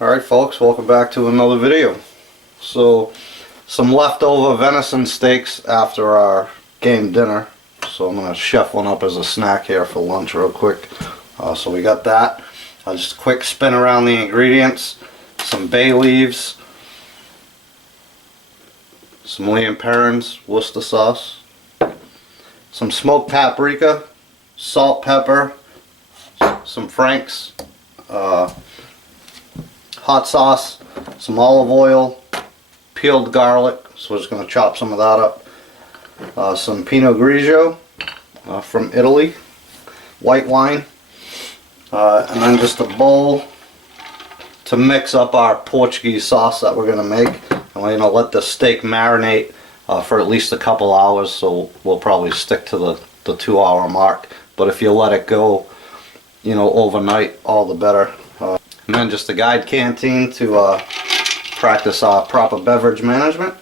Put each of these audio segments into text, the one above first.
Alright folks, welcome back to another video. So, some leftover venison steaks after our game dinner. So I'm going to chef one up as a snack here for lunch real quick. So we got that. Just a quick spin around the ingredients. Some bay leaves. Some Lea & Perrins Worcester sauce. Some smoked paprika. Salt, pepper. Some Frank's. Hot sauce, some olive oil, peeled garlic, so we're just going to chop some of that up. Some Pinot Grigio from Italy, white wine, and then just a bowl to mix up our Portuguese sauce that we're going to make. And we're going to let the steak marinate for at least a couple hours, so we'll probably stick to the 2-hour mark. But if you let it go, you know, overnight, all the better. And then just a guide canteen to practice proper beverage management.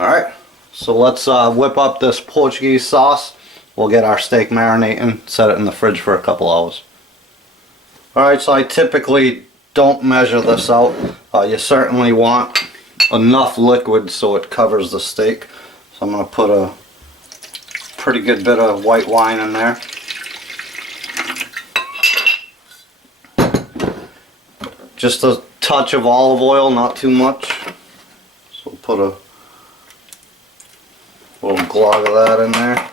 Alright, so let's whip up this Portuguese sauce. We'll get our steak marinating, set it in the fridge for a couple hours. Alright, so I typically don't measure this out. You certainly want enough liquid so it covers the steak. So I'm going to put a pretty good bit of white wine in there. Just a touch of olive oil, not too much. So we'll put a little glog of that in there.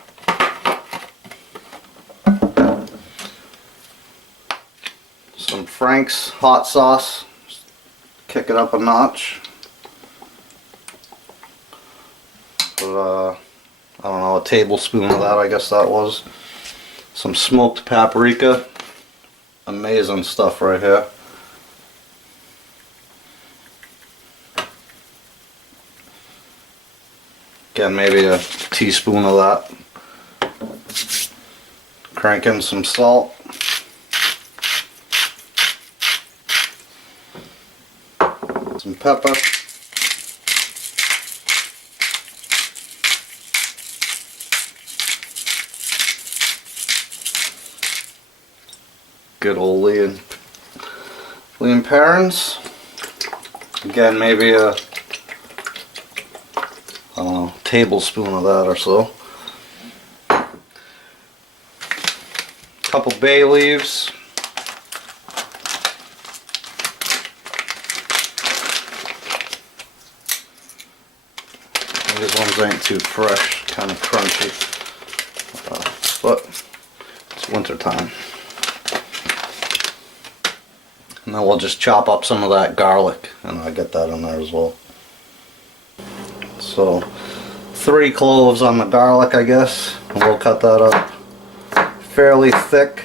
Some Frank's hot sauce. Just kick it up a notch. Put I don't know, a tablespoon of that, I guess that was. Some smoked paprika. Amazing stuff right here. Again, maybe a teaspoon of that. Crank in some salt. Some pepper. Good old Lea & Perrins. Again, maybe a tablespoon of that or so. Couple bay leaves. These ones ain't too fresh, kind of crunchy, but it's winter time. And then we'll just chop up some of that garlic, and I get that in there as well. So 3 cloves on the garlic, I guess, and we'll cut that up fairly thick.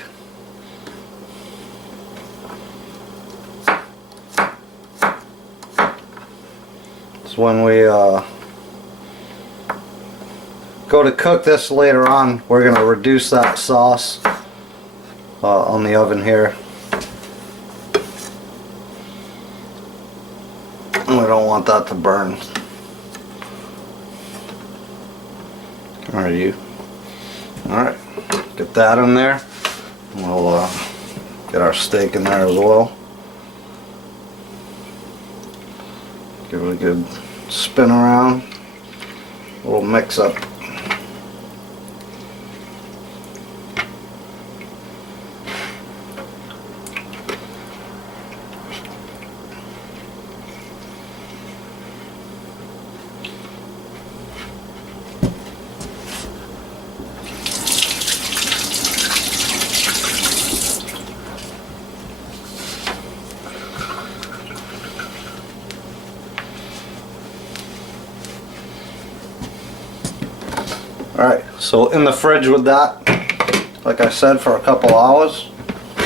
So when we go to cook this later on, we're going to reduce that sauce on the oven here. We don't want that to burn. Alright, get that in there. We'll get our steak in there as well. Give it a good spin around. A little mix up. Alright, so in the fridge with that, like I said, for a couple hours. I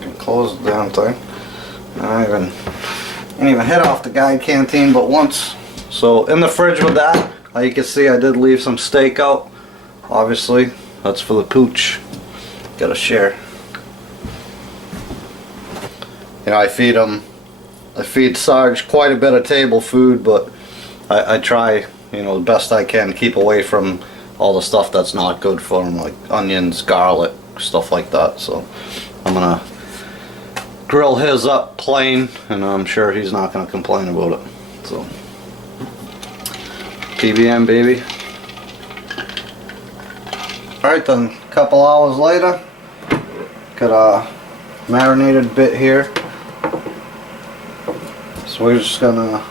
can close the damn thing. I didn't even hit off the guide canteen but once. So in the fridge with that, you can see I did leave some steak out. Obviously, that's for the pooch. Gotta share. You know, I feed Sarge quite a bit of table food, but I try, you know, the best I can keep away from all the stuff that's not good for him, like onions, garlic, stuff like that. So I'm gonna grill his up plain, and I'm sure he's not going to complain about it. So, PBM, baby. Alright then, a couple hours later, got a marinated bit here. So we're just gonna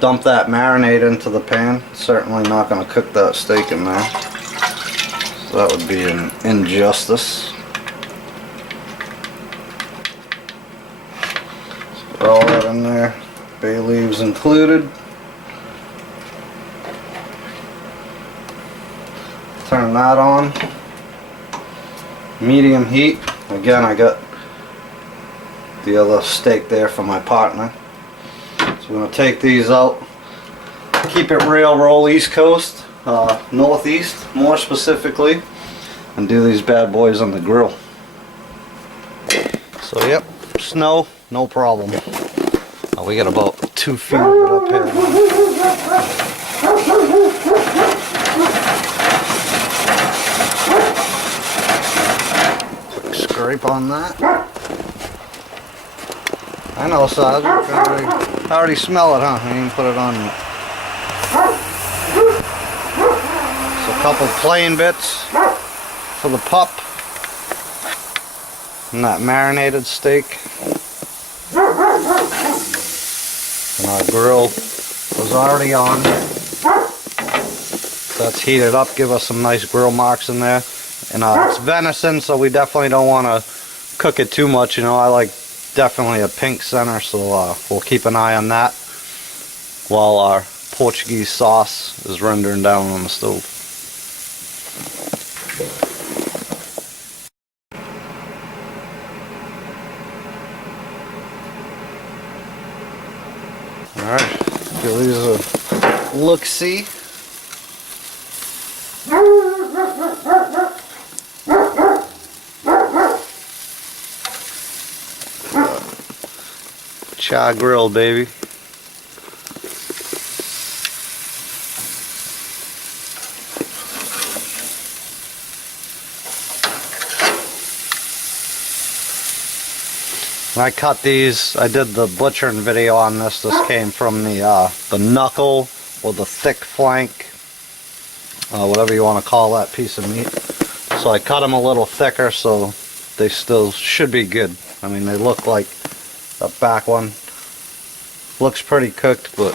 dump that marinade into the pan. Certainly not gonna cook that steak in there. So that would be an injustice. So throw all that in there, bay leaves included. Turn that on, medium heat. Again, I got the other steak there for my partner. So we're going to take these out, keep it real, roll East Coast, Northeast more specifically, and do these bad boys on the grill. So yep, snow, no problem. We got about 2 feet of it up here. Scrape on that. I know, Saj. I already smell it, huh? I didn't even put it on yet. So a couple plain bits for the pup. And that marinated steak. And our grill was already on. That's heated up. Give us some nice grill marks in there. And it's venison, so we definitely don't want to cook it too much. You know, I like definitely a pink center, so we'll keep an eye on that while our Portuguese sauce is rendering down on the stove. Alright, give these a look-see. Char grill, baby. When I cut these, I did the butchering video on this. This came from the knuckle or the thick flank, whatever you want to call that piece of meat. So I cut them a little thicker, so they still should be good. I mean, they look like the back one looks pretty cooked, but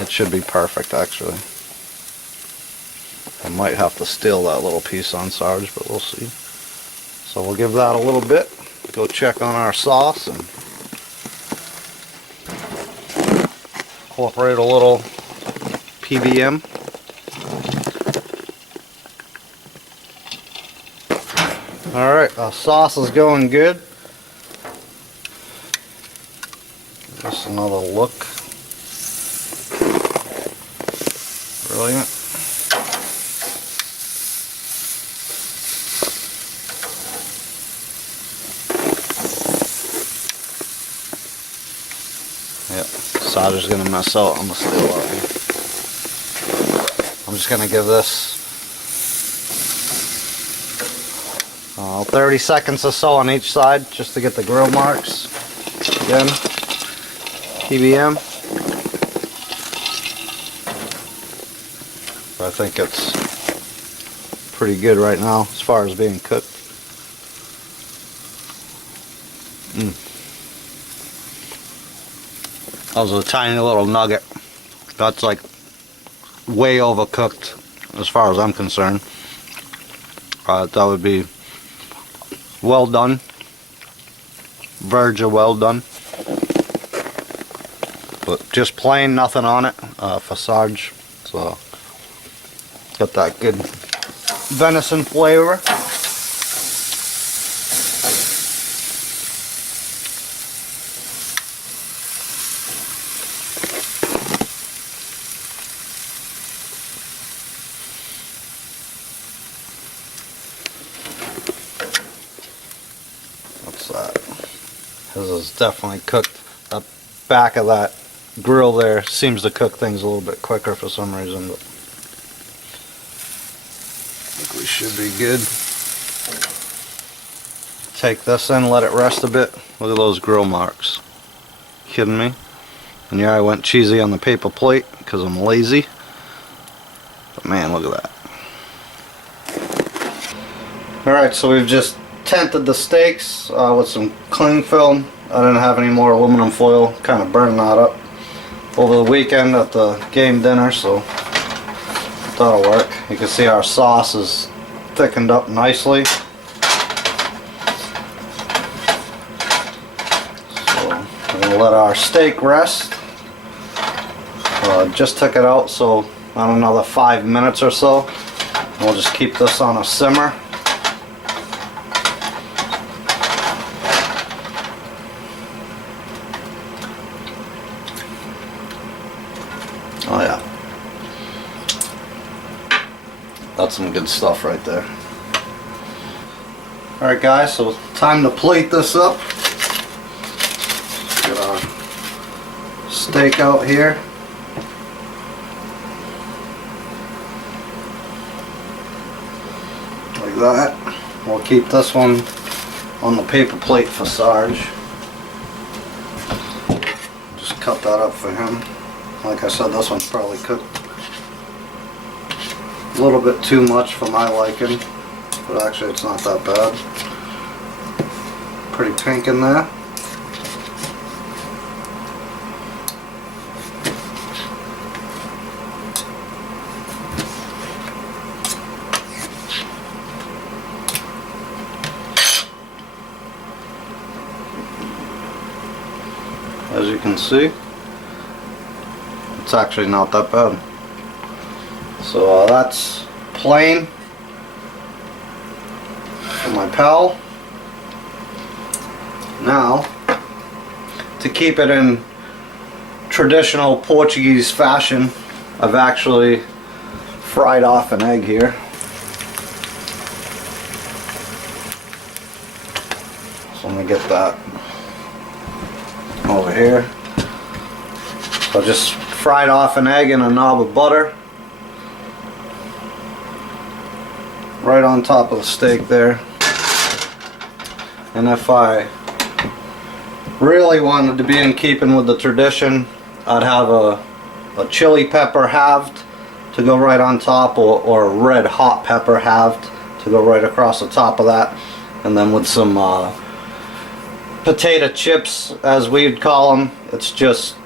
it should be perfect actually. I might have to steal that little piece on Sarge, but we'll see. So we'll give that a little bit. Go check on our sauce and incorporate a little PBM. Alright, our sauce is going good. Just another look. Brilliant. Yep, solder's gonna mess out on the steel already. I'm just gonna give this 30 seconds or so on each side just to get the grill marks. Again, PBM. But I think it's pretty good right now as far as being cooked. That was a tiny little nugget. That's like way overcooked as far as I'm concerned. That would be well done. Verge of well done. But just plain, nothing on it for Sarge. So got that good venison flavor. What's that? His is definitely cooked. The back of that grill there seems to cook things a little bit quicker for some reason, but I think we should be good. Take this in, let it rest a bit. Look at those grill marks. Kidding me? And yeah, I went cheesy on the paper plate because I'm lazy. But man, look at that. Alright, so we've just tented the steaks with some cling film. I didn't have any more aluminum foil, kind of burned that up over the weekend at the game dinner, so that'll work. You can see our sauce is thickened up nicely. We're going to let our steak rest. Just took it out, so about another 5 minutes or so. We'll just keep this on a simmer. Oh yeah. That's some good stuff right there. Alright guys, so time to plate this up. Get our steak out here. Like that. We'll keep this one on the paper plate for Sarge. Just cut that up for him. Like I said, this one's probably cooked a little bit too much for my liking, but actually it's not that bad. Pretty pink in there. As you can see, it's actually not that bad. So that's plain for my pal. Now, to keep it in traditional Portuguese fashion, I've actually fried off an egg here. So let me get that over here. So just fried off an egg in a knob of butter right on top of the steak there. And if I really wanted to be in keeping with the tradition, I'd have a chili pepper halved to go right on top, or a red hot pepper halved to go right across the top of that, and then with some potato chips, as we'd call them. It's just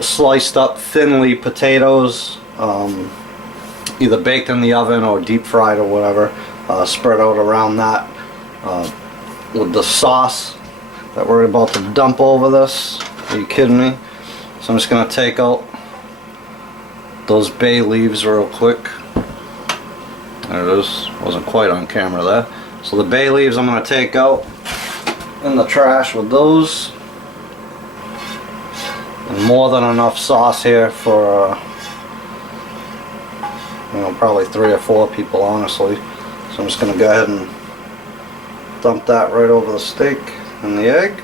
sliced up thinly potatoes, either baked in the oven or deep fried or whatever, spread out around that with the sauce that we're about to dump over this. Are you kidding me? So I'm just going to take out those bay leaves real quick. There it is. Wasn't quite on camera there. So the bay leaves I'm going to take out in the trash with those. And more than enough sauce here for you know, probably 3 or 4 people, honestly. So I'm just going to go ahead and dump that right over the steak and the egg.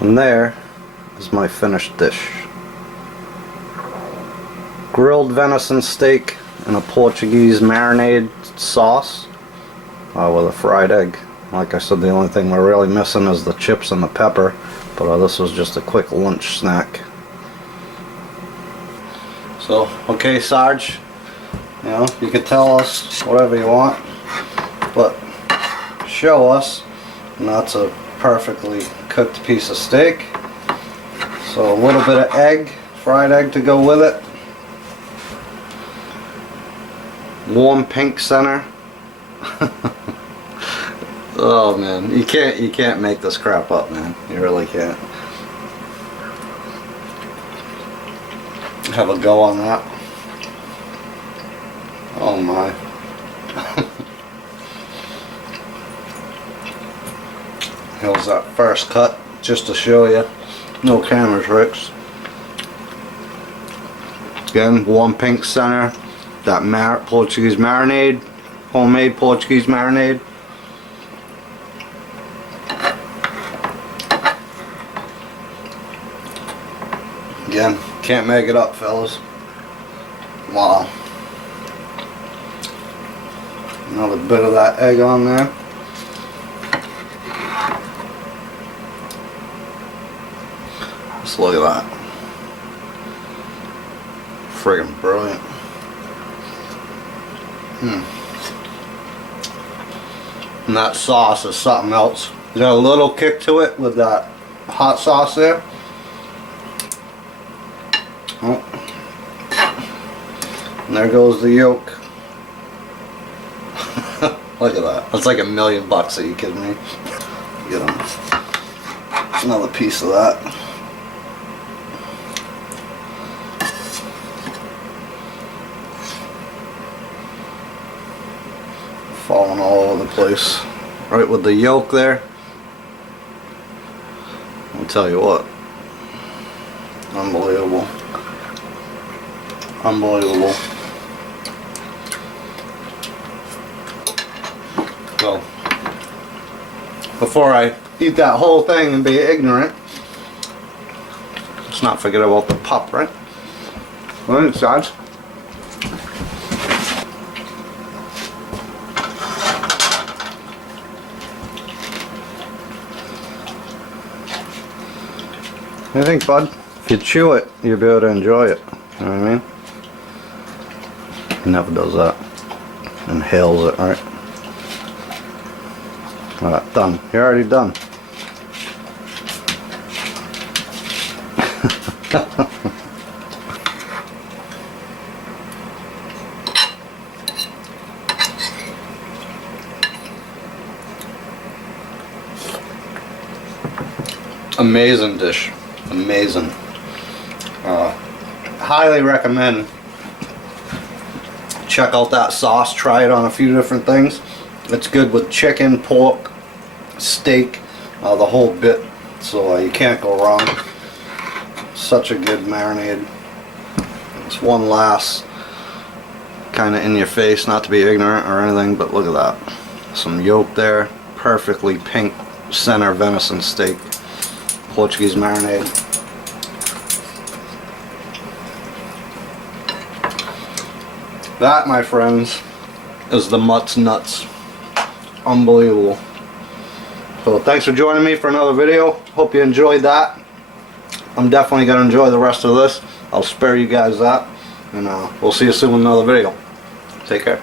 And there is my finished dish. Grilled venison steak in a Portuguese marinade sauce with a fried egg. Like I said, the only thing we're really missing is the chips and the pepper, but this was just a quick lunch snack. So, okay, Sarge, you know, you can tell us whatever you want, but show us, and that's a perfectly cooked piece of steak. So a little bit of egg, fried egg to go with it. Warm pink center. Oh man, you can't make this crap up, man. You really can't. Have a go on that. Oh my. Here's that first cut, just to show you. No camera tricks. Again, warm pink center. That Portuguese marinade, homemade Portuguese marinade. Again, can't make it up, fellas. Wow. Another bit of that egg on there. Just look at that. Friggin' brilliant. And that sauce is something else. You got a little kick to it with that hot sauce there. Oh. And there goes the yolk. Look at that. That's like $1 million. Are you kidding me? Get another piece of that. Falling all over the place. Right with the yolk there. I'll tell you what. Unbelievable. Unbelievable. So, before I eat that whole thing and be ignorant, let's not forget about the pup, right? Well, it's sad. What do you think, bud? If you chew it, you'll be able to enjoy it. You know what I mean? He never does that. Inhales it, right? Alright, done. You're already done. Amazing dish. Amazing. Highly recommend. Check out that sauce. Try it on a few different things. It's good with chicken, pork, steak, the whole bit. So you can't go wrong. Such a good marinade. It's one last kind of in your face, not to be ignorant or anything, but look at that. Some yolk there. Perfectly pink center venison steak. Portuguese marinade. That, my friends, is the Mutt's nuts. Unbelievable. So thanks for joining me for another video. Hope you enjoyed that. I'm definitely going to enjoy the rest of this. I'll spare you guys that. And we'll see you soon in another video. Take care.